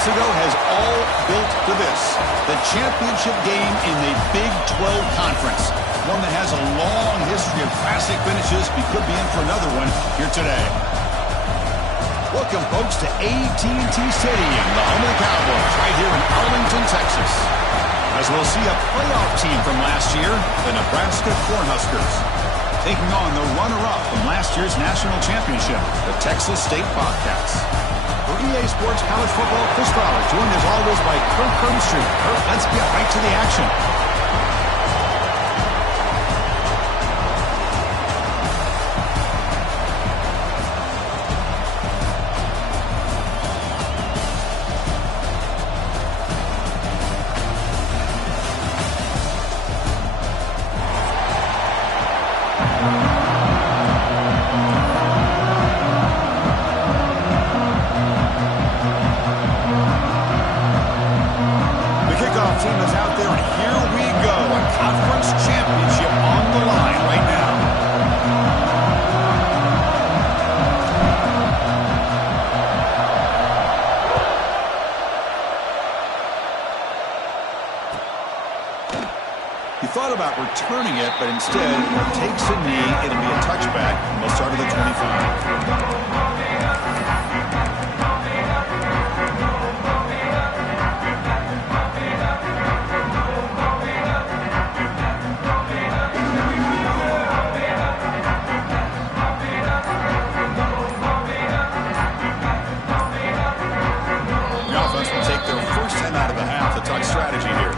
months ago has all built to this. The championship game in the Big 12 Conference. One that has a long history of classic finishes. We could be in for another one here today. Welcome, folks, to AT&T Stadium, the home of the Cowboys, right here in Arlington, Texas. As we'll see a playoff team from last year, the Nebraska Cornhuskers, taking on the runner-up from last year's national championship, the Texas State Bobcats. For EA Sports College Football, Chris Fowler, joined as always by Kirk Herbstreit. Kirk, let's get right to the action. Returning it, but instead takes a knee. It'll be a touchback. They'll start at the 25. The offense will take their first 10 out of the half. The tuck strategy here.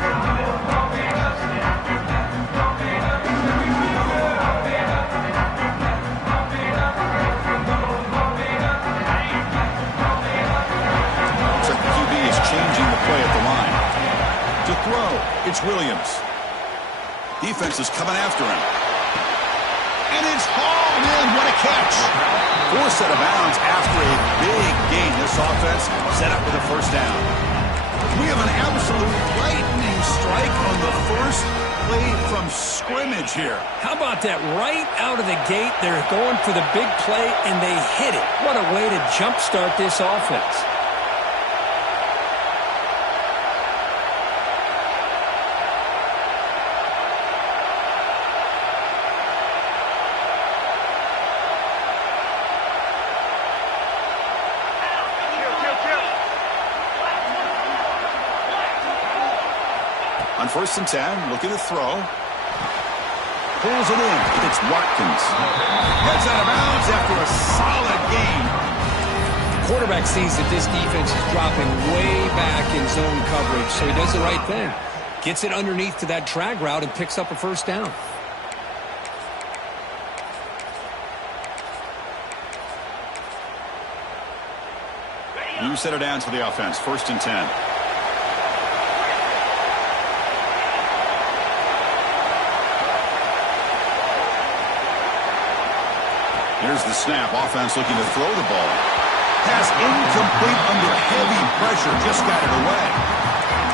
It's Williams. Defense is coming after him. And it's hauled in. What a catch. Forced out of bounds after a big gain. This offense set up with a first down. We have an absolute lightning strike on the first play from scrimmage here. How about that? Right out of the gate, they're going for the big play, and they hit it. What a way to jumpstart this offense. On 1st and 10, looking to throw. Pulls it in. It's Watkins. Heads out of bounds after a solid gain. The quarterback sees that this defense is dropping way back in zone coverage, so he does the right thing. Gets it underneath to that drag route and picks up a first down. You set it down to the offense. 1st and 10. Here's the snap. Offense looking to throw the ball. Pass incomplete under heavy pressure. Just got it away.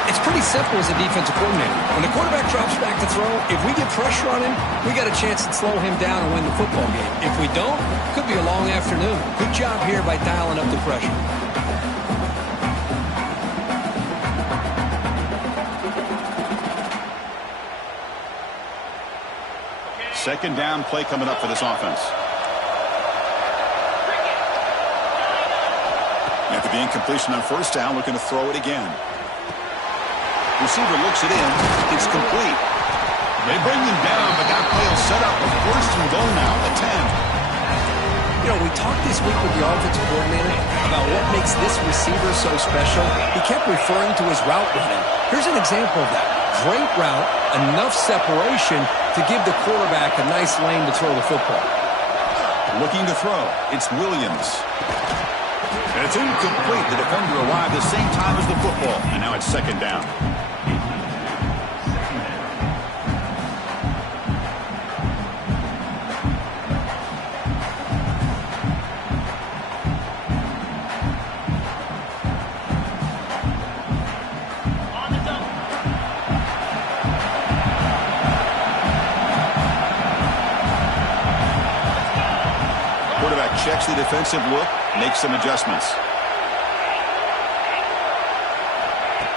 It's pretty simple as a defensive coordinator. When the quarterback drops back to throw, if we get pressure on him, we got a chance to slow him down and win the football game. If we don't, it could be a long afternoon. Good job here by dialing up the pressure. Second down play coming up for this offense. After the incompletion on 1st down, looking to throw it again. Receiver looks it in. It's complete. They bring them down, but that play will set up a 1st and goal now at 10. You know, we talked this week with the offensive coordinator about what makes this receiver so special. He kept referring to his route running. Here's an example of that. Great route, enough separation to give the quarterback a nice lane to throw the football. Looking to throw. It's Williams. And it's incomplete. The defender arrived the same time as the football. And now it's 2nd down. Quarterback checks the defensive look, makes some adjustments.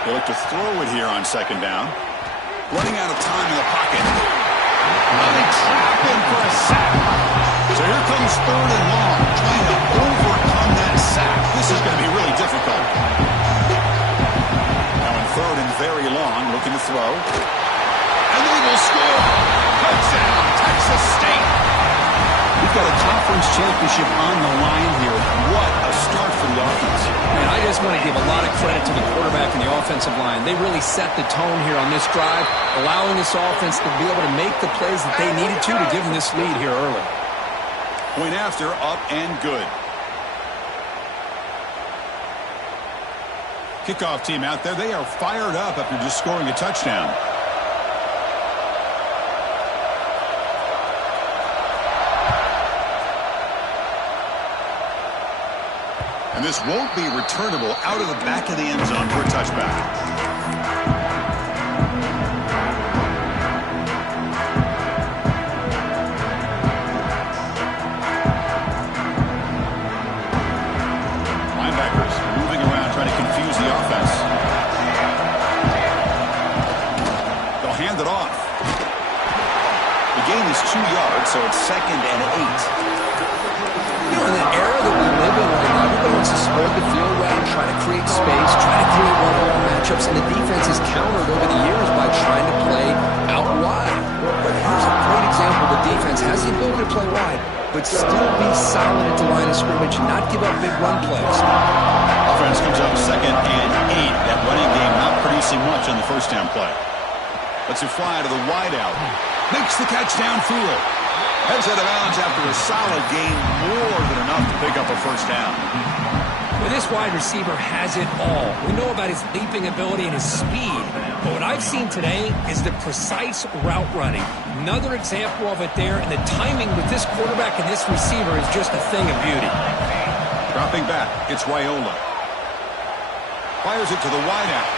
They look to throw it here on second down. Running out of time in the pocket. Oh, they trap him for a sack. So here comes third and long, trying to overcome that sack. This is going to be really difficult. Now in third and very long, looking to throw. And they will score. Touchdown, Texas State. We've got a conference championship on the line here. What a start for the offense. Man, I just want to give a lot of credit to the quarterback and the offensive line. They really set the tone here on this drive, allowing this offense to be able to make the plays that they needed to give them this lead here early. Point after, up and good. Kickoff team out there. They are fired up after just scoring a touchdown. And this won't be returnable out of the back of the end zone for a touchback. Linebackers moving around, trying to confuse the offense. They'll hand it off. The gain is 2 yards, so it's 2nd and 8. You know, in the era that we live in right now, everybody wants to spread the field around, try to create space, try to create one-on-one matchups, and the defense has countered over the years by trying to play out wide. But here's a great example. The defense has the ability to play wide, but still be solid at the line of scrimmage and not give up big run plays. Offense comes up 2nd and 8. That running game not producing much on the first down play. Lets it fly to the wideout. Makes the catch downfield. Heads out of bounds after a solid gain, more than enough to pick up a first down. Well, this wide receiver has it all. We know about his leaping ability and his speed, but what I've seen today is the precise route running. Another example of it there, and the timing with this quarterback and this receiver is just a thing of beauty. Dropping back, it's Raiola. Fires it to the wideout.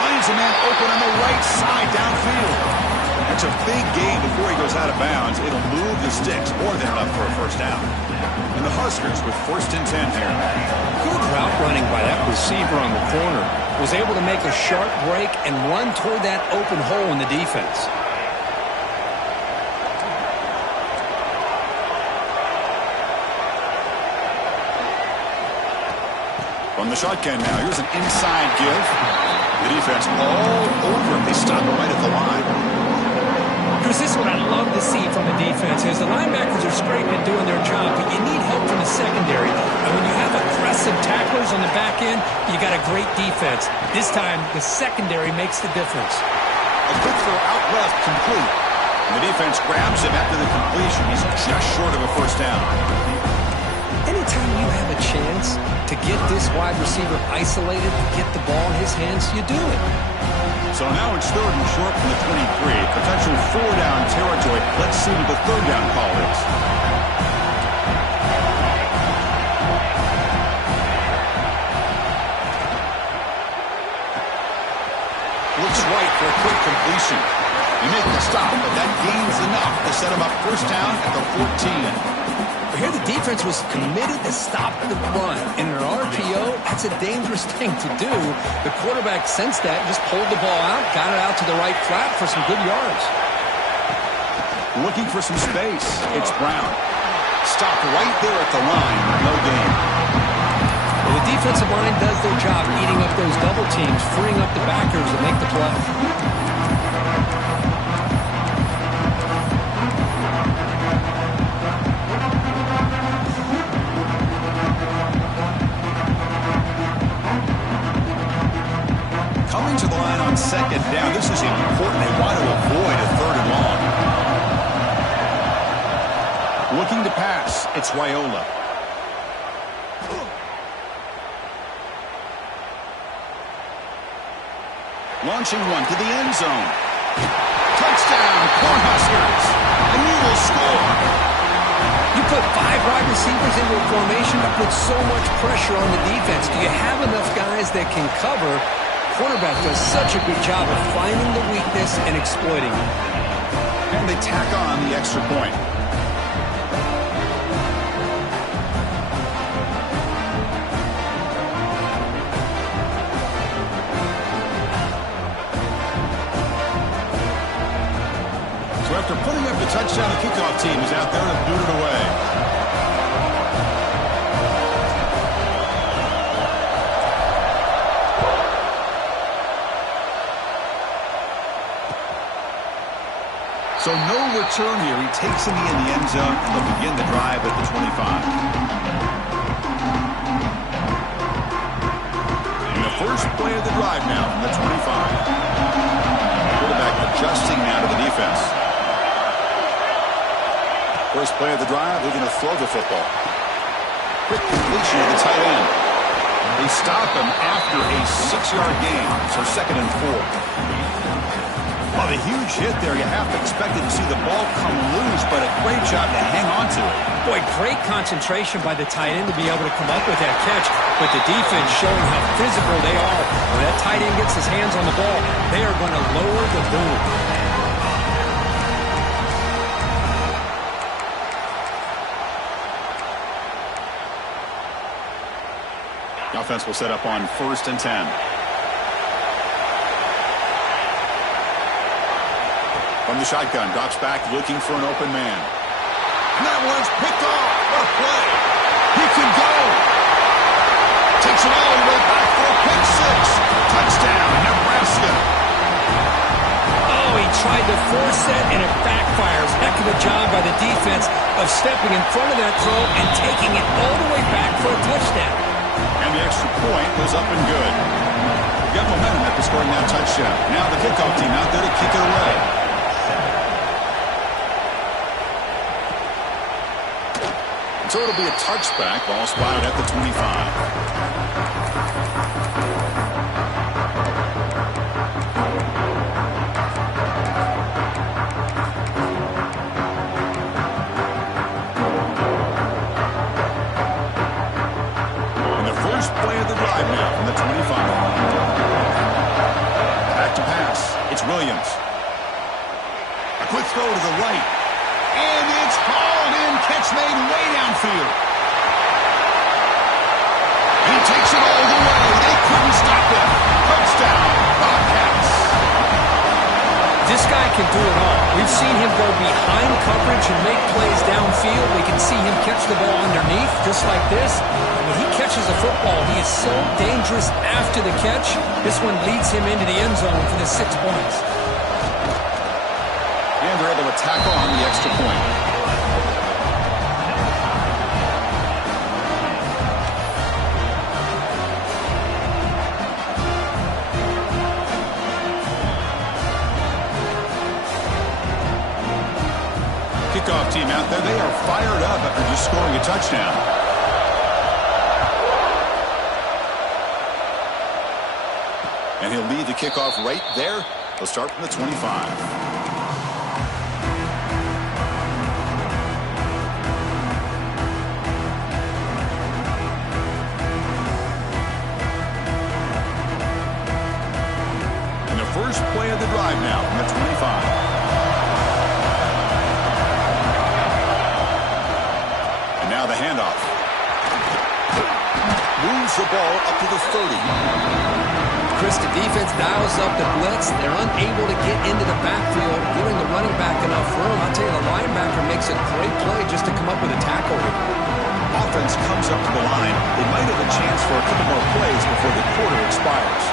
Finds a man open on the right side downfield. That's a big gain before he goes out of bounds. It'll move the sticks more than enough for a first down. And the Huskers with 1st and 10 here. Good route running by that receiver on the corner. Was able to make a sharp break and run toward that open hole in the defense. From the shotgun now, here's an inside give. The defense all over him. They stop it right at the line. Chris, this is what I love to see from the defense is the linebackers are straight and doing their job, but you need help from the secondary. And when you have aggressive tacklers on the back end, you got a great defense. This time, the secondary makes the difference. A quick throw out left, complete. And the defense grabs him after the completion. He's just short of a first down. Anytime you have a chance to get this wide receiver isolated, get the ball in his hands, you do it. So now it's 3rd and short from the 23. Potential 4-down territory. Let's see what the 3rd down call is. Looks right for a quick completion. You make the stop, but that gains enough to set him up first down at the 14. Here the defense was committed to stop the run. In an RPO, that's a dangerous thing to do. The quarterback sensed that, just pulled the ball out, got it out to the right flat for some good yards. Looking for some space. It's Brown. Stopped right there at the line. No gain. Well, the defensive line does their job eating up those double teams, freeing up the backers to make the play. Coming to the line on second down. This is important. They want to avoid a 3rd and long. Looking to pass. It's Raiola. Launching one to the end zone. Touchdown, Cornhuskers. And you will score. You put 5 wide receivers into a formation to put so much pressure on the defense. Do you have enough guys that can cover? Quarterback does such a good job of finding the weakness and exploiting it. And they tack on the extra point. touchdown. The kickoff team is out there to boot it away. So no return here. He takes him in the end zone, and they'll begin the drive at the 25. And the first play of the drive now from the 25. Quarterback adjusting now to the defense. First play of the drive, they're going to throw the football. Quick completion to the tight end. They stop him after a 6-yard gain, so 2nd and 4. Well, a huge hit there. You have to expect to see the ball come loose, but a great job to hang on to it. Boy, great concentration by the tight end to be able to come up with that catch, but the defense showing how physical they are. When that tight end gets his hands on the ball, they are going to lower the boom. The offense will set up on 1st and 10. From the shotgun, drops back, looking for an open man. And that one's picked off. What a play. He can go. Takes it all the way back for a pick 6. Touchdown, Nebraska. Oh, he tried to force that, and it backfires. Heck of a job by the defense of stepping in front of that throw and taking it all the way back for a touchdown. And the extra point was up and good. Got momentum after scoring that touchdown. Now the kickoff team out there to kick it away. So it'll be a touchback, ball spotted at the 25. And the first play of the drive now from the 25. Back to pass. It's Williams. A quick throw to the right. And it's hauled in. Catch made way downfield. He takes it all the way. They couldn't stop him. Touchdown, Bobcats. This guy can do it all. We've seen him go behind coverage and make plays downfield. We can see him catch the ball underneath, just like this. And when he catches a football, he is so dangerous after the catch. This one leads him into the end zone for the 6 points. And they're able to tack on the extra point. Kickoff team out there, they are fired up after just scoring a touchdown. And he'll lead the kickoff right there. They'll start from the 25. First play of the drive now from the 25. And now the handoff. Moves the ball up to the 30. Chris, the defense dials up the blitz. They're unable to get into the backfield, giving the running back enough room. I'll tell you, the linebacker makes a great play just to come up with a tackle here. Offense comes up to the line. They might have a chance for a couple more plays before the quarter expires.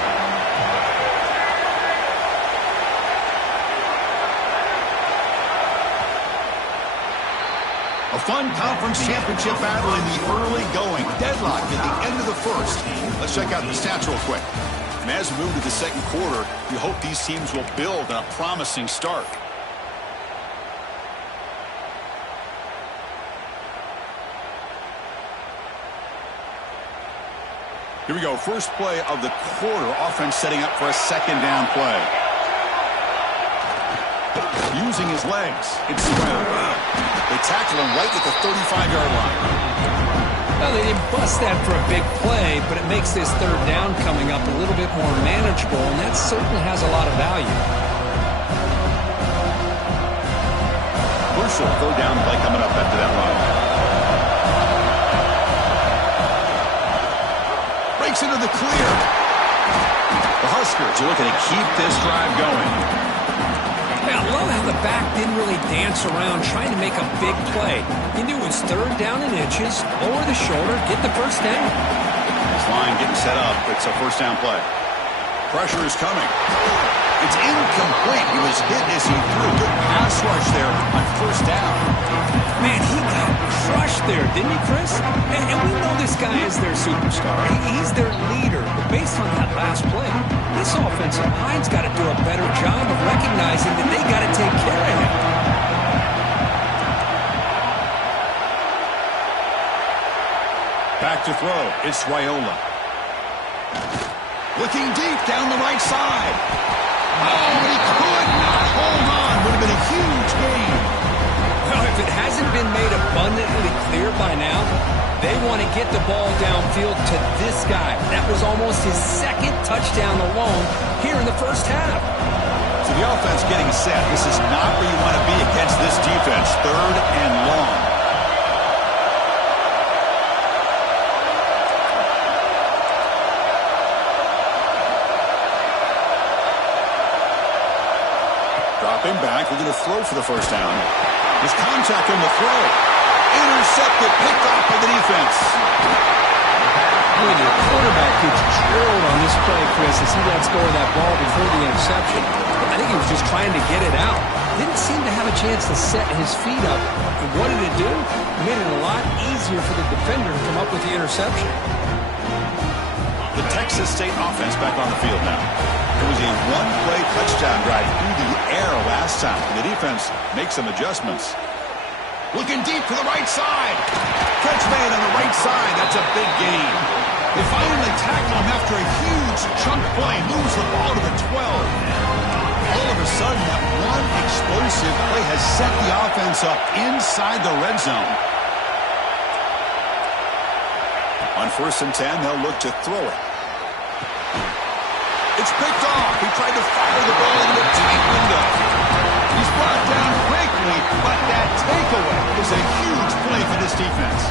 A fun conference championship battle in the early going. Deadlock at the end of the first. Let's check out the stats real quick. And as we move to the second quarter, we hope these teams will build on a promising start. Here we go. First play of the quarter. Offense setting up for a second down play. Using his legs. It's spread. They tackle him right at the 35-yard line. Well, they didn't bust that for a big play, but it makes this third down coming up a little bit more manageable, and that certainly has a lot of value. Crucial third down play coming up after that run. Breaks into the clear. The Huskers are looking to keep this drive going. Yeah, love how the back didn't really dance around trying to make a big play. He knew it was third down and inches, lower the shoulder, get the first down. This line getting set up. It's a first down play. Pressure is coming. It's incomplete. He was hit as he threw. Good pass rush there on first down. Man, he got crushed there, didn't he, Chris? And we know this guy is their superstar. He's their leader. But based on that last play, this offensive line's got to do a better job of recognizing that they got to take care of him. Back to throw. It's Raiola. Looking deep down the right side. Oh, he could not hold on. Would have been a huge gain. Well, if it hasn't been made abundantly clear by now, they want to get the ball downfield to this guy. That was almost his second touchdown alone here in the first half. So the offense getting set. This is not where you want to be against this defense. Third and long. Dropping back, we're going to throw for the first down. There's contact on the throw. Intercepted, picked off by the defense. Boy, the quarterback gets drilled on this play, Chris, as he lets go of that ball before the interception. I think he was just trying to get it out. Didn't seem to have a chance to set his feet up. And what did it do? It made it a lot easier for the defender to come up with the interception. The Texas State offense back on the field now. It was a one-play touchdown drive through the air last time. The defense makes some adjustments. Looking deep to the right side. Catch made on the right side. That's a big gain. They finally tackle him after a huge chunk play. Moves the ball to the 12. All of a sudden, that one explosive play has set the offense up inside the red zone. On 1st and 10, they'll look to throw it. It's picked off. He tried to fire the ball into a tight window. He's brought down quickly, but that takeaway is a huge play for this defense.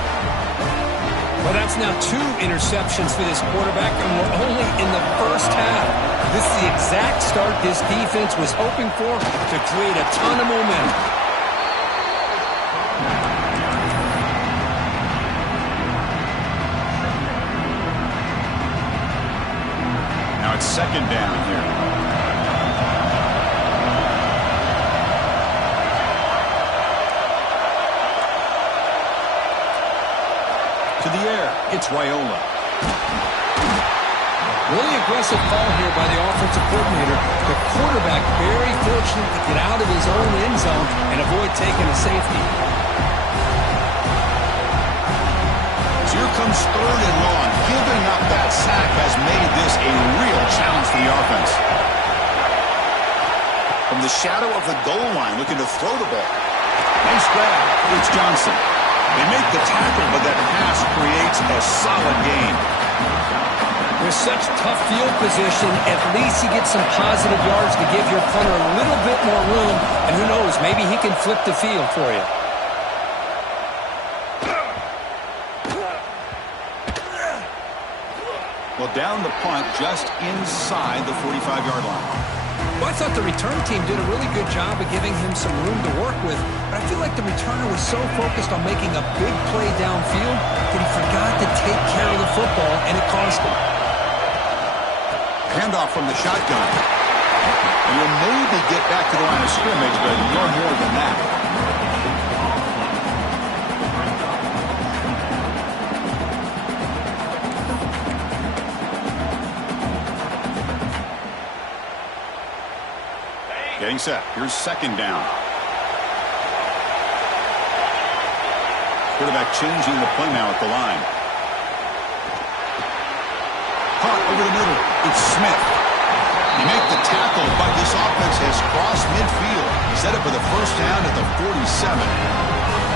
Well, that's now 2 interceptions for this quarterback, and we're only in the first half. This is the exact start this defense was hoping for to create a ton of momentum. Now it's second down here. To the air, it's Raiola. Really aggressive call here by the offensive coordinator. The quarterback very fortunate to get out of his own end zone and avoid taking a safety. So here comes third and long. Giving up that sack has made this a real challenge for the offense. From the shadow of the goal line, looking to throw the ball. Nice grab. It's Johnson. They make the tackle, but that pass creates a solid gain. With such tough field position, at least you get some positive yards to give your punter a little bit more room, and who knows, maybe he can flip the field for you. Well, down the punt just inside the 45-yard line. Well, I thought the return team did a really good job of giving him some room to work with, but I feel like the returner was so focused on making a big play downfield that he forgot to take care of the football, and it cost him. Handoff from the shotgun. And you'll maybe get back to the line of scrimmage, but no more than that. Getting set. Here's second down. Quarterback changing the play now at the line. Caught over the middle. It's Smith. They make the tackle, but this offense has crossed midfield. Set up for the first down at the 47.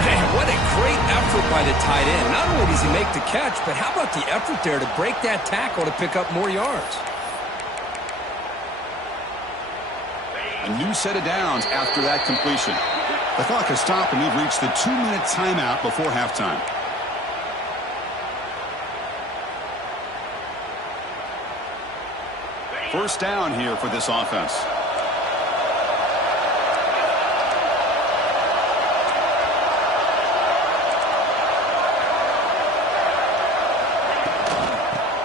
Man, what a great effort by the tight end. Not only does he make the catch, but how about the effort there to break that tackle to pick up more yards? A new set of downs after that completion. The clock has stopped, and we've reached the 2-minute timeout before halftime. First down here for this offense.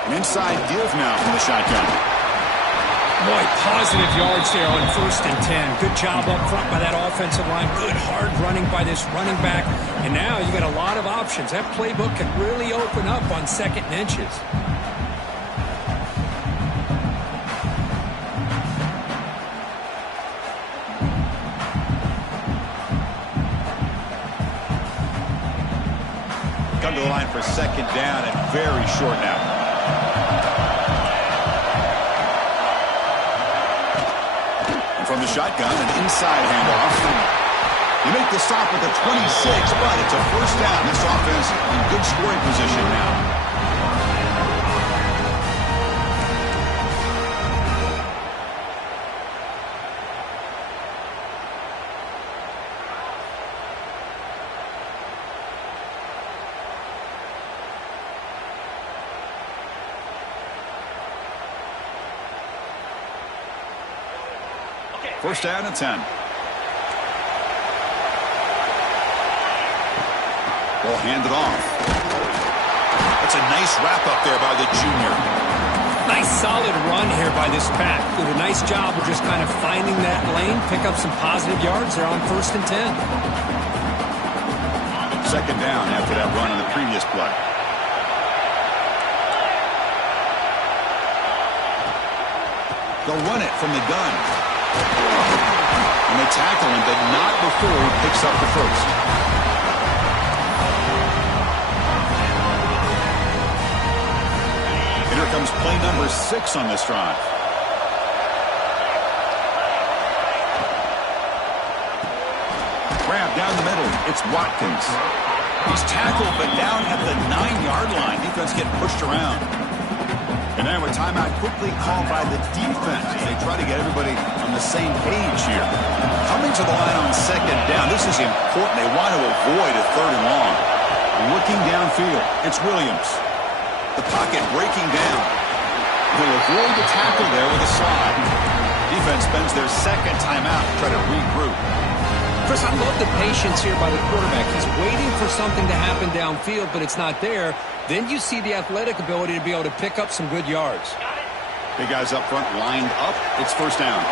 An inside give now from the shotgun. Boy, positive yards there on 1st and 10. Good job up front by that offensive line. Good hard running by this running back. And now you got a lot of options. That playbook can really open up on 2nd and inches. Come to the line for 2nd down and very short now. From the shotgun, an inside handoff. You make the stop at the 26, but it's a 1st down. This offense in good scoring position now. First down and 10. Ball handed off. That's a nice wrap-up there by the junior. Nice solid run here by this pack. Did a nice job of just kind of finding that lane, pick up some positive yards there on 1st and 10. 2nd down after that run on the previous play. They'll run it from the gun. And they tackle him, but not before he picks up the 1st. And here comes play number 6 on this drive. Grab down the middle. It's Watkins. He's tackled, but down at the 9-yard line. Defense getting pushed around. And now a timeout quickly called by the defense as they try to get everybody on the same page here. Coming to the line on 2nd down, this is important. They want to avoid a 3rd and long. Looking downfield, it's Williams. The pocket breaking down. They'll avoid the tackle there with a slide. Defense spends their 2nd timeout to try to regroup. Chris, I love the patience here by the quarterback. He's waiting for something to happen downfield, but it's not there. Then you see the athletic ability to be able to pick up some good yards. Big guys up front lined up. It's 1st down.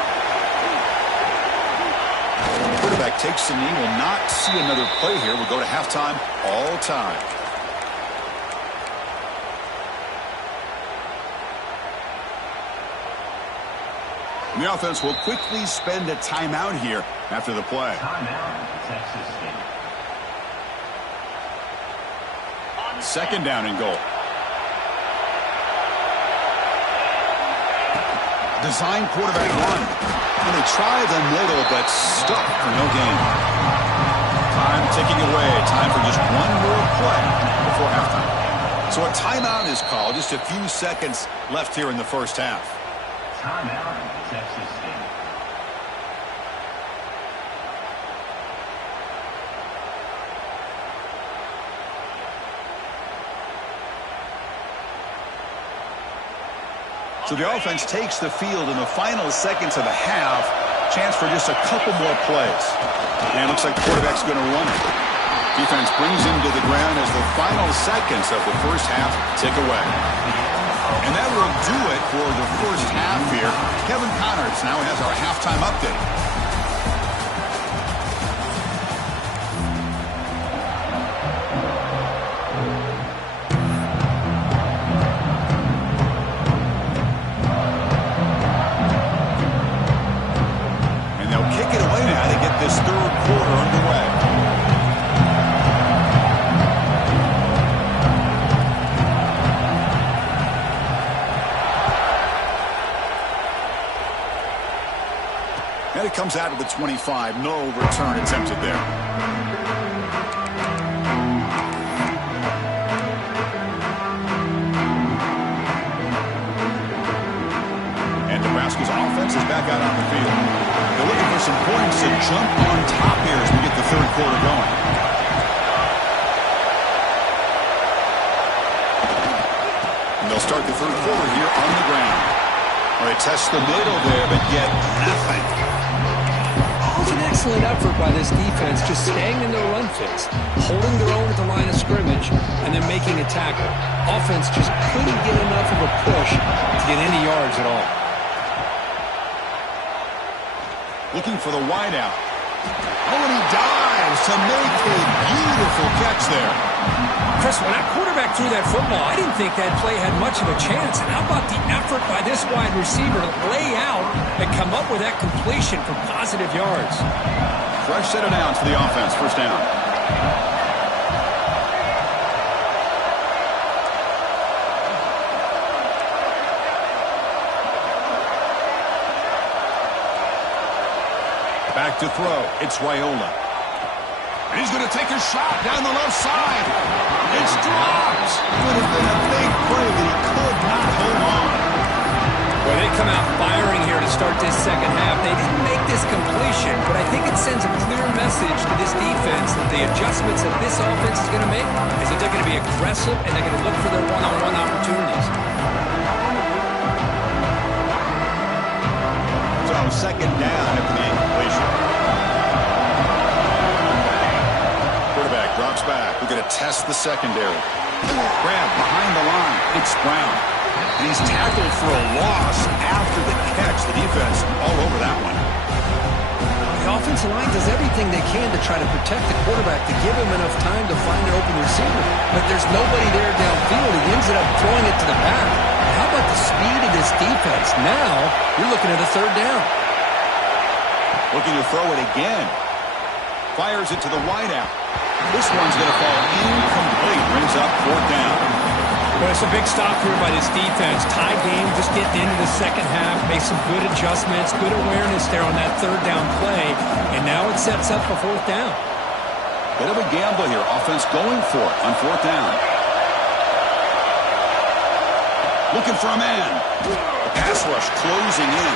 The quarterback takes the knee. Will not see another play here. We'll go to halftime all time. And the offense will quickly spend a timeout here after the play. Timeout, Texas State. 2nd down and goal. Design quarterback run. And they try the middle, but stuck for no gain. Time ticking away. Time for just one more play before halftime. So a timeout is called. Just a few seconds left here in the 1st half. Timeout, Texas State. So the offense takes the field in the final seconds of the half. Chance for just a couple more plays. And it looks like the quarterback's going to run it. Defense brings him to the ground as the final seconds of the 1st half tick away. And that will do it for the 1st half here. Kevin Connors now has our halftime update. This 3rd quarter underway. And it comes out of the 25. No return attempted there. And Nebraska's offense is back out on the field. They're looking for some points to jump on top here as we get the 3rd quarter going. And they'll start the 3rd quarter here on the ground. All right, test the middle there, but yet nothing. It was an excellent effort by this defense, just staying in their run fits, holding their own at the line of scrimmage, and then making a tackle. Offense just couldn't get enough of a push to get any yards at all. Looking for the wideout. Oh, and he dives to make a beautiful catch there. Chris, when that quarterback threw that football, I didn't think that play had much of a chance. How about the effort by this wide receiver to lay out and come up with that completion for positive yards? Fresh set of downs for the offense. First down. Back to throw. It's Raiola. And he's going to take a shot down the left side. It's dropped. Could have been a big play that he could not hold on. Well, they come out firing here to start this second half. They didn't make this completion, but I think it sends a clear message to this defense that the adjustments that this offense is going to make is that they're going to be aggressive and they're going to look for their one-on-one opportunities. So second down after the incompletion. Quarterback drops back. We're going to test the secondary. Grab behind the line. It's Brown. And he's tackled for a loss after the catch. The defense all over that one. The offensive line does everything they can to try to protect the quarterback to give him enough time to find an open receiver. But there's nobody there downfield. He ends up throwing it to the back. How about the speed of this defense? Now you're looking at a third down. Looking to throw it again. Fires it to the wideout. This one's going to fall incomplete. Brings up fourth down. Well, it's a big stop here by this defense. Tie game, just getting into the second half. Made some good adjustments, good awareness there on that third down play. And now it sets up for fourth down. Bit of a gamble here. Offense going for it on fourth down. Looking for a man. The pass rush closing in.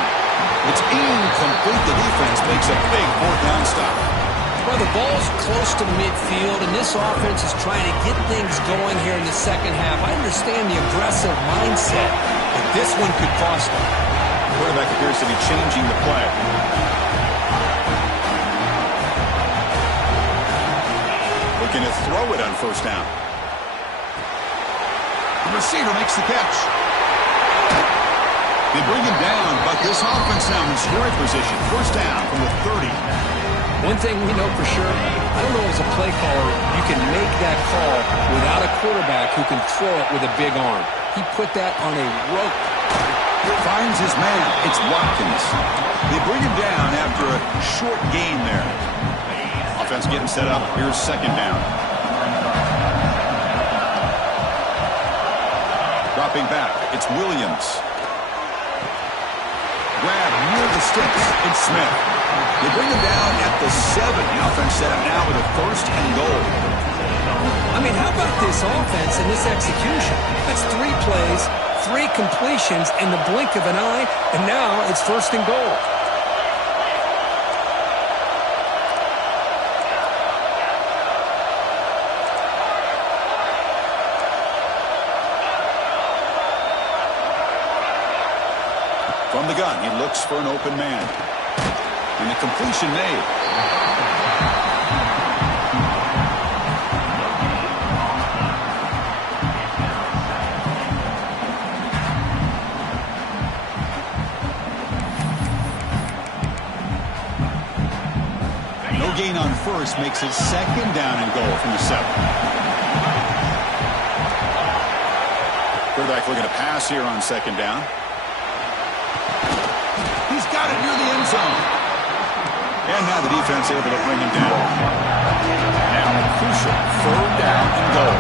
It's incomplete. The defense makes a big fourth down stop. Well, the ball's close to midfield, and this offense is trying to get things going here in the second half. I understand the aggressive mindset, but this one could cost them. Quarterback appears to be changing the play. Looking to throw it on first down. The receiver makes the catch. They bring him down, but this offense now in scoring position. First down from the 30. One thing we know for sure, I don't know as a play caller, you can make that call without a quarterback who can throw it with a big arm. He put that on a rope. Finds his man. It's Watkins. They bring him down after a short gain there. Offense getting set up. Here's second down. Dropping back. It's Williams. Grab near the sticks. It's Smith. They bring him down at the 7. The offense set up now with a first and goal. I mean, how about this offense and this execution? That's 3 plays, 3 completions in the blink of an eye, and now it's first and goal. From the gun, he looks for an open man. And the completion made. No gain on first makes it second down and goal from the 7. Quarterback looking to pass here on second down. He's got it near the end zone. And now the defense able to bring him down. Now a crucial third down and goal.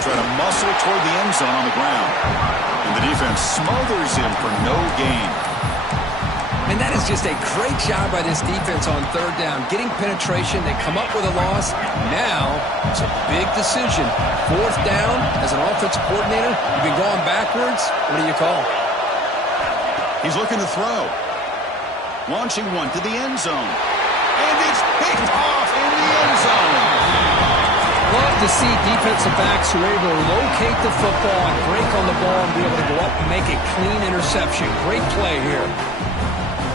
Trying to muscle toward the end zone on the ground. And the defense smothers him for no gain. And that is just a great job by this defense on third down. Getting penetration, they come up with a loss. Now, it's a big decision. Fourth down, as an offensive coordinator, you've been going backwards. What do you call? He's looking to throw. Launching one to the end zone. And it's picked off in the end zone. Well, love to see defensive backs who are able to locate the football and break on the ball and be able to go up and make a clean interception. Great play here.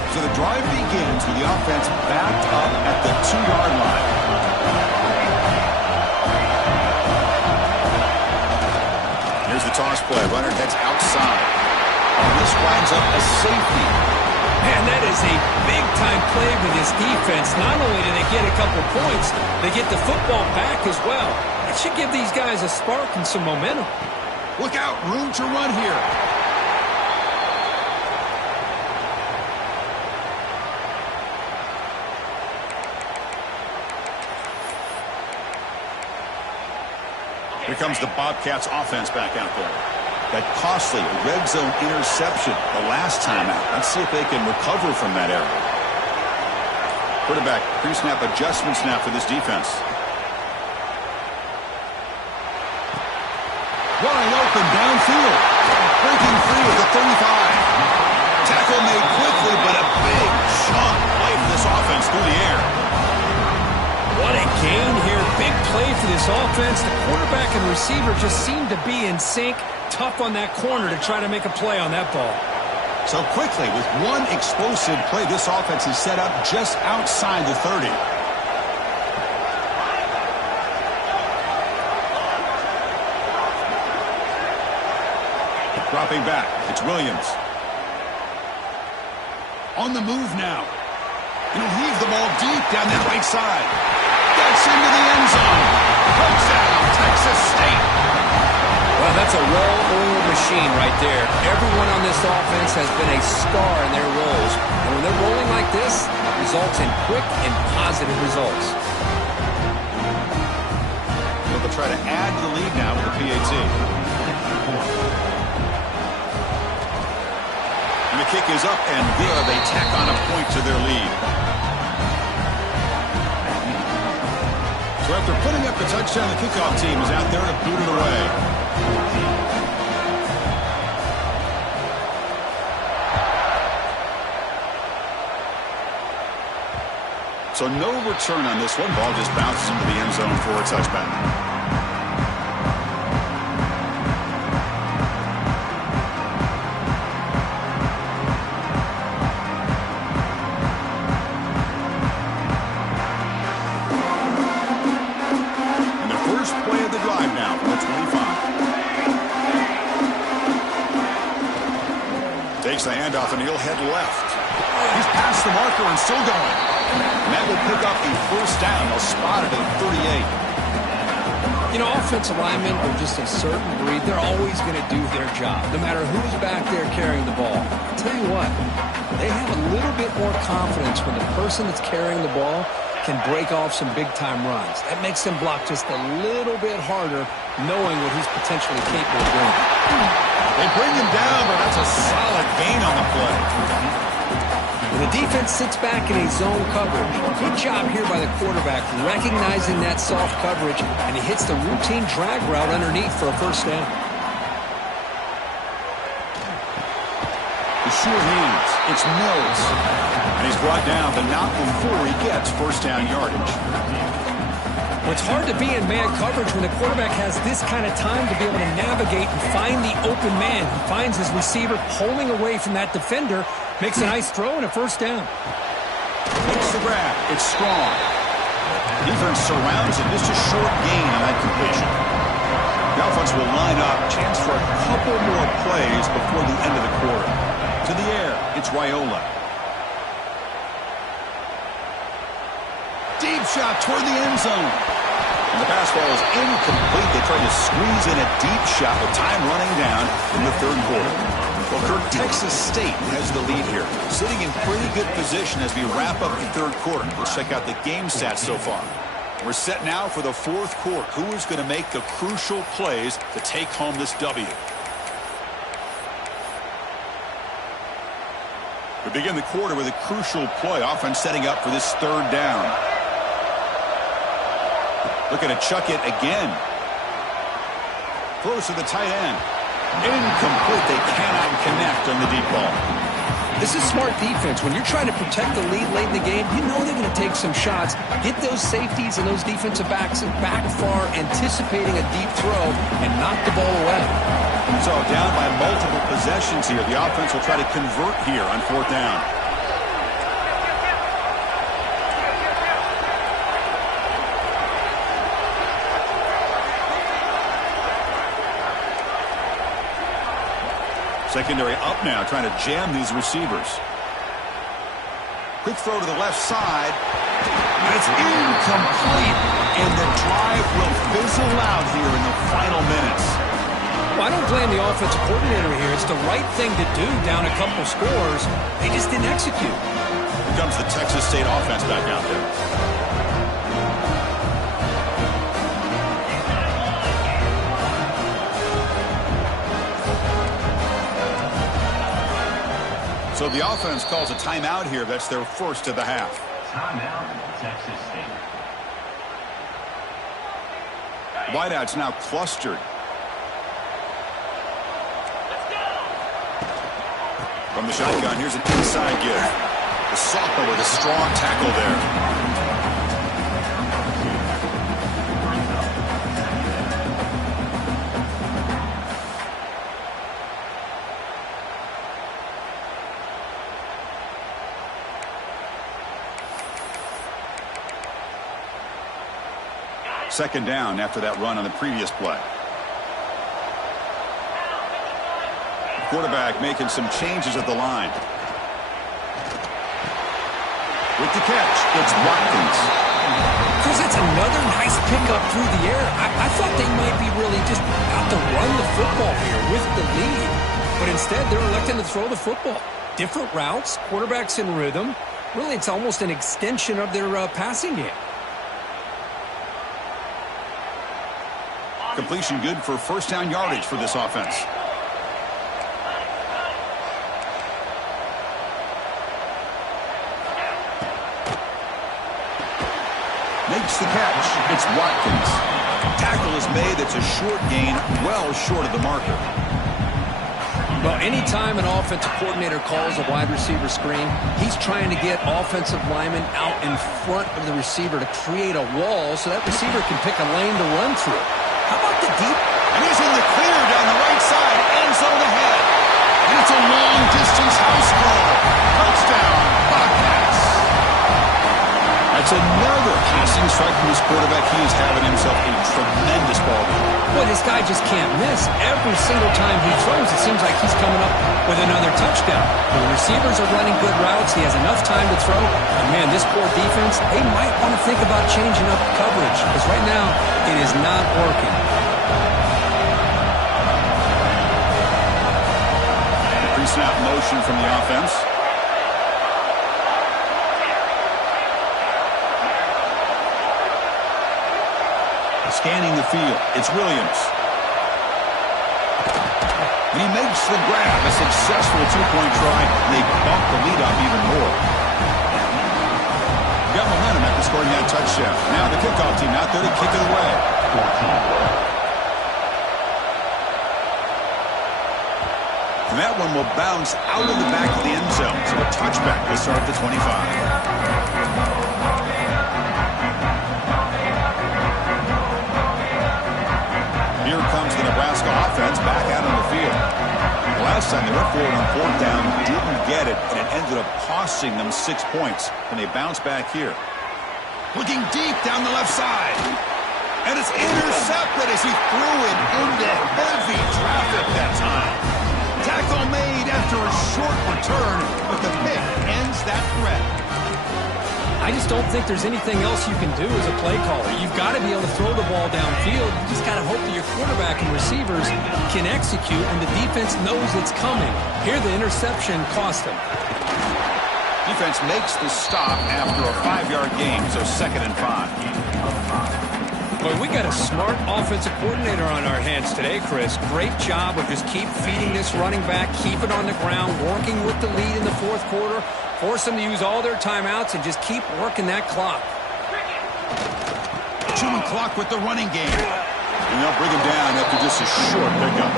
So the drive begins with the offense backed up at the 2-yard line. Here's the toss play. Runner heads outside. And this winds up a safety. Man, that is a big-time play for this defense. Not only do they get a couple points, they get the football back as well. That should give these guys a spark and some momentum. Look out, room to run here. Here comes the Bobcats offense back out there. That costly red zone interception the last time out. Let's see if they can recover from that error. Quarterback pre-snap adjustments now for this defense. Wide open downfield. Breaking free at the 35. Tackle made quickly, but a big chunk play for this offense through the air. What a gain here. Big play for this offense. The quarterback and receiver just seem to be in sync. Tough on that corner to try to make a play on that ball. So quickly, with one explosive play, this offense is set up just outside the 30. Dropping back, it's Williams. On the move now. He'll leave the ball deep down that right side. Gets into the end zone. Touchdown, Texas State. Well, that's a well-oiled machine right there. Everyone on this offense has been a star in their roles. And when they're rolling like this, it results in quick and positive results. So they'll try to add to the lead now with the PAT. And the kick is up, and there they tack on a point to their lead. So after putting up the touchdown, the kickoff team is out there to boot it away. So no return on this one. Ball just bounces into the end zone for a touchback. Takes the handoff, and he'll head left. He's past the marker and still going. And that will pick up a first down. They'll spot it at 38. You know, offensive linemen are just a certain breed. They're always going to do their job, no matter who's back there carrying the ball. I'll tell you what, they have a little bit more confidence when the person that's carrying the ball can break off some big-time runs. That makes them block just a little bit harder, knowing what he's potentially capable of doing. They bring him down, but that's a solid gain on the play. When the defense sits back in a zone coverage, good job here by the quarterback recognizing that soft coverage, and he hits the routine drag route underneath for a first down. The sure hands. It's Mills. And he's brought down, but not before he gets first down yardage. Well, it's hard to be in man coverage when the quarterback has this kind of time to be able to navigate and find the open man. He finds his receiver pulling away from that defender, makes a nice throw and a first down. Makes the grab. It's strong. Defense surrounds it. Just a short gain on that completion. The offense will line up. Chance for a couple more plays before the end of the quarter. To the air, it's Raiola. Deep shot toward the end zone. And the pass ball is incomplete. They try to squeeze in a deep shot with time running down in the third quarter. Well, Kirk, Texas State has the lead here, sitting in pretty good position as we wrap up the third quarter. Let's check out the game stats so far. We're set now for the fourth quarter. Who is going to make the crucial plays to take home this W? We begin the quarter with a crucial play. Offense setting up for this third down. Looking to chuck it again. Throws to the tight end. Incomplete. They cannot connect on the deep ball. This is smart defense. When you're trying to protect the lead late in the game, you know they're going to take some shots. Get those safeties and those defensive backs back far, anticipating a deep throw, and knock the ball away. So down by multiple possessions here. The offense will try to convert here on 4th down. Secondary up now, trying to jam these receivers. Quick throw to the left side. And it's incomplete. And the drive will fizzle out here in the final minutes. Well, I don't blame the offensive coordinator here. It's the right thing to do down a couple scores. They just didn't execute. Here comes the Texas State offense back out there. So the offense calls a timeout here. That's their first of the half. Timeout, Texas State. Wideouts now clustered. From the shotgun, here's an inside give. The sophomore with a strong tackle there. Second down after that run on the previous play. Quarterback making some changes at the line. With the catch, it's Watkins. Chris, that's another nice pickup through the air. I thought they might be really just out to run the football here with the lead. But instead, they're electing to throw the football. Different routes, quarterbacks in rhythm. Really, it's almost an extension of their passing game. Completion good for first down yardage for this offense. Makes the catch. It's Watkins. Tackle is made. It's a short gain, well short of the marker. Well, anytime an offensive coordinator calls a wide receiver screen, he's trying to get offensive linemen out in front of the receiver to create a wall so that receiver can pick a lane to run through. How about the deep? And he's in the clear down the right side. End zone ahead. And it's a long-distance house call. Touchdown, Bobcats. That's another passing strike from this quarterback. He is having himself a tremendous ball game. Boy, this guy just can't miss. Every single time he throws, it seems like he's coming up with another touchdown. The receivers are running good routes. He has enough time to throw. And, man, this poor defense, they might want to think about changing up coverage because right now it is not working. Pre-snap motion from the offense. Scanning the field. It's Williams. And he makes the grab. A successful two-point try. And they bump the lead up even more. Got momentum after scoring that touchdown. Now the kickoff team out there to kick it away. And that one will bounce out of the back of the end zone. So a touchback will start at the 25. Here comes the Nebraska offense back out on the field. Last time they went forward on 4th down, didn't get it, and it ended up costing them 6 points. And they bounce back here. Looking deep down the left side. And it's intercepted as he threw it into heavy traffic that time. Tackle made after a short return, but the pick ends that threat. I just don't think there's anything else you can do as a play caller. You've got to be able to throw the ball downfield. You just got to hope that your quarterback and receivers can execute and the defense knows it's coming. Here the interception cost them. Defense makes the stop after a 5-yard gain, so 2nd and 5. Boy, we got a smart offensive coordinator on our hands today, Chris. Great job of just keep feeding this running back, keep it on the ground, working with the lead in the 4th quarter, force them to use all their timeouts, and just keep working that clock. Chewing clock with the running game. And they'll bring him down after just a short pickup.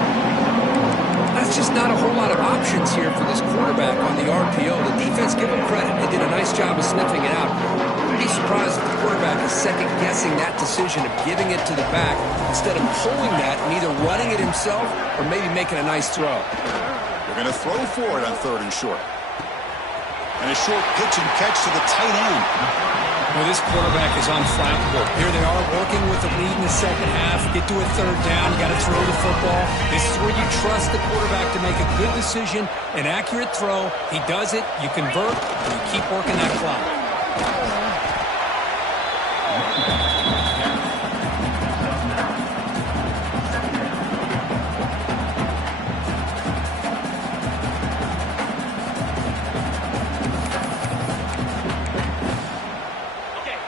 I That's just not a whole lot of options here for this quarterback on the RPO. The defense, give them credit. They did a nice job of sniffing it out. I'd be surprised if the quarterback is second-guessing that decision of giving it to the back instead of pulling that and either running it himself or maybe making a nice throw. They're going to throw for it on 3rd and short. And a short pitch and catch to the tight end. Well, this quarterback is unflappable. Here they are working with the lead in the second half. Get to a 3rd down. You got to throw the football. This is where you trust the quarterback to make a good decision, an accurate throw. He does it. You convert, and you keep working that clock.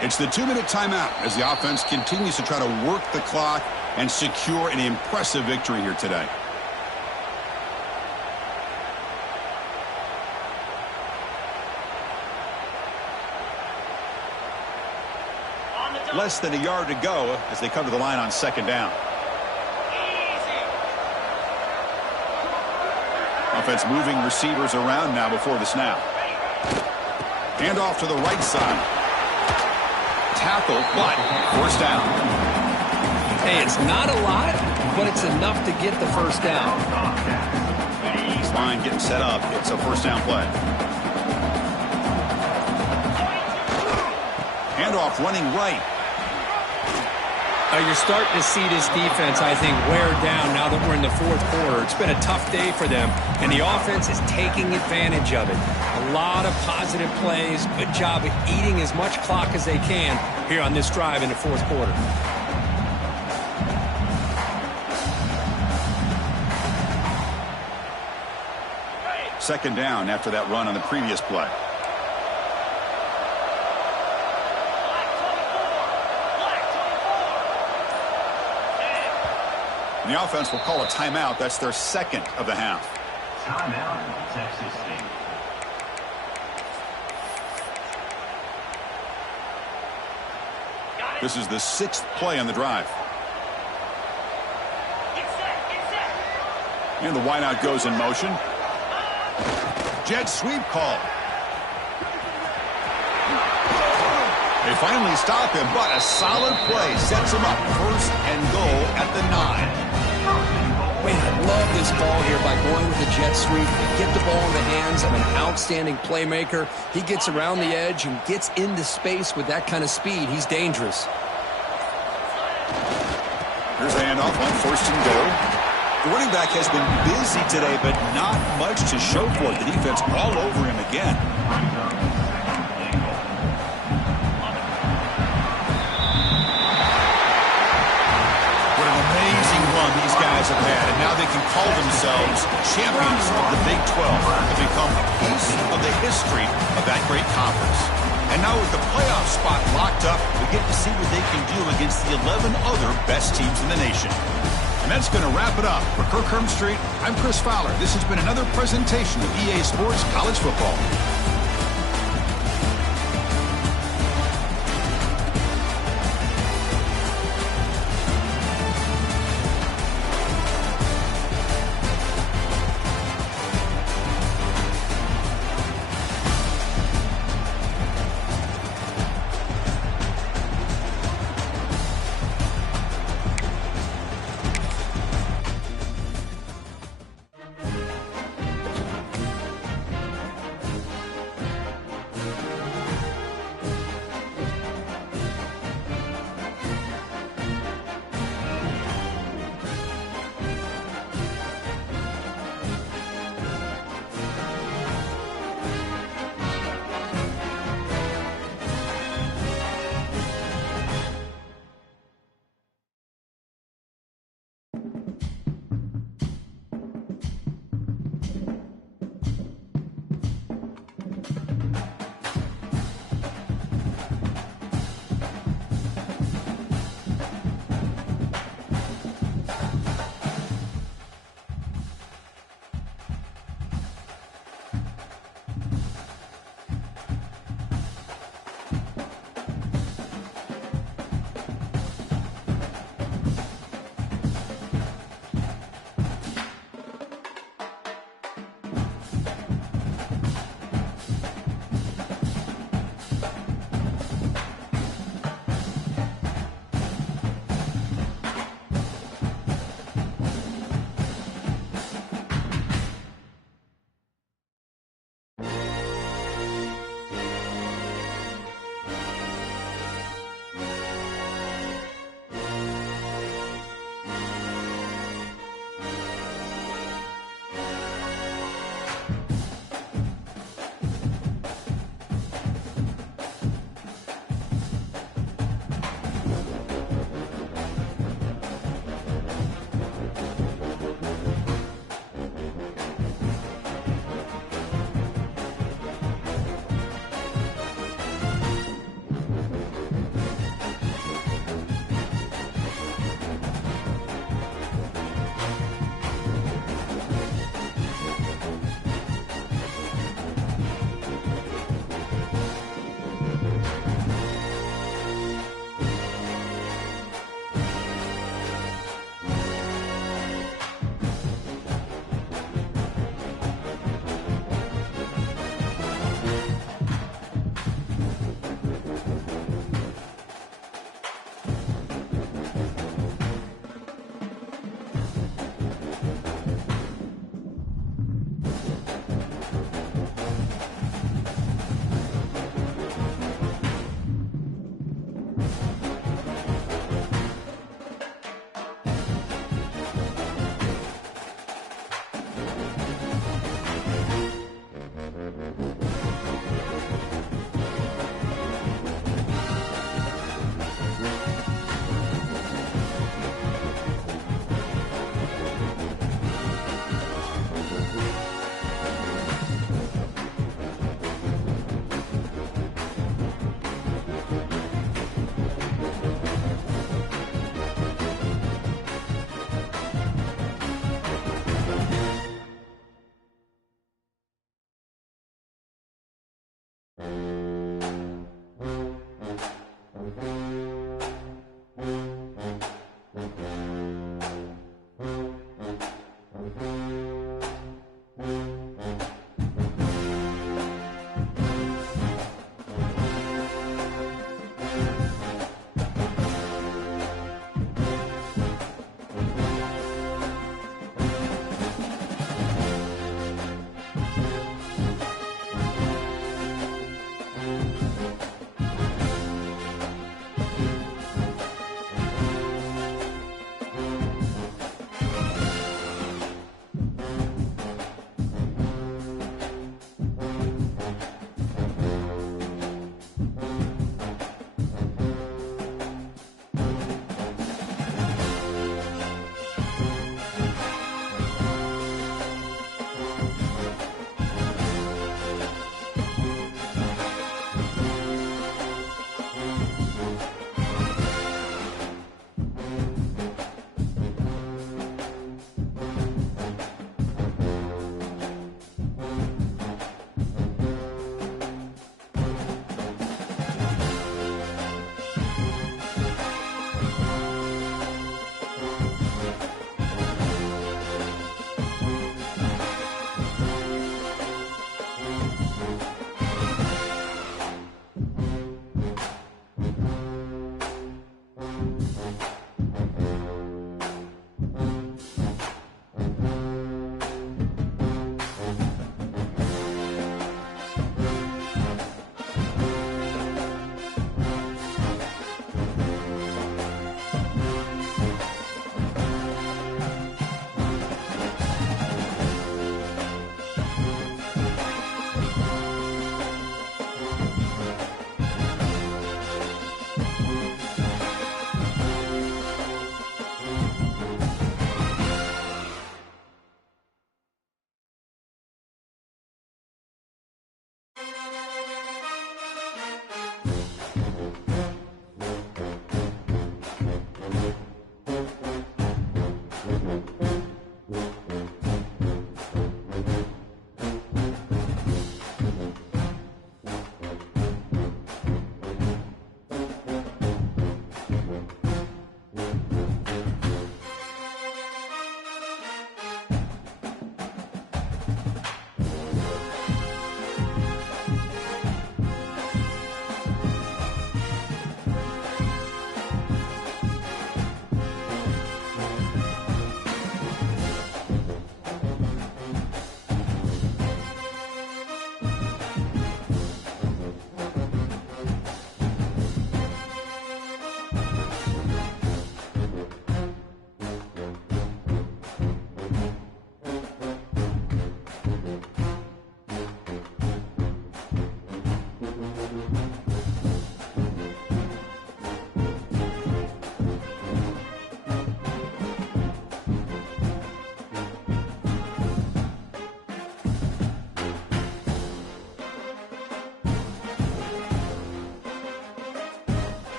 It's the 2-minute timeout as the offense continues to try to work the clock and secure an impressive victory here today. Less than a yard to go as they come to the line on 2nd down. Offense moving receivers around now before the snap. Hand off to the right side. Tackle, but 1st down. Hey, it's not a lot, but it's enough to get the 1st down. Line getting set up. It's a 1st down play. Handoff running right. You're starting to see this defense, I think, wear down now that we're in the 4th quarter. It's been a tough day for them, and the offense is taking advantage of it. A lot of positive plays. Good job of eating as much clock as they can here on this drive in the 4th quarter. Second down after that run on the previous play. And the offense will call a timeout. That's their 2nd of the half. Timeout, Texas State. This is the 6th play on the drive. And the wideout goes in motion. Jet sweep call. They finally stop him, but a solid play sets him up 1st and goal at the 9. Man, I love this ball here by going with the jet sweep. You get the ball in the hands of an outstanding playmaker. He gets around the edge and gets into space with that kind of speed. He's dangerous. Here's a handoff on 1st and goal. The running back has been busy today, but not much to show for it. The defense all over him again. These guys have had, and now they can call themselves champions of the Big 12 and become a piece of the history of that great conference. And now with the playoff spot locked up, we get to see what they can do against the 11 other best teams in the nation. And that's going to wrap it up. For Kirk Street, I'm Chris Fowler. This has been another presentation of EA Sports College Football.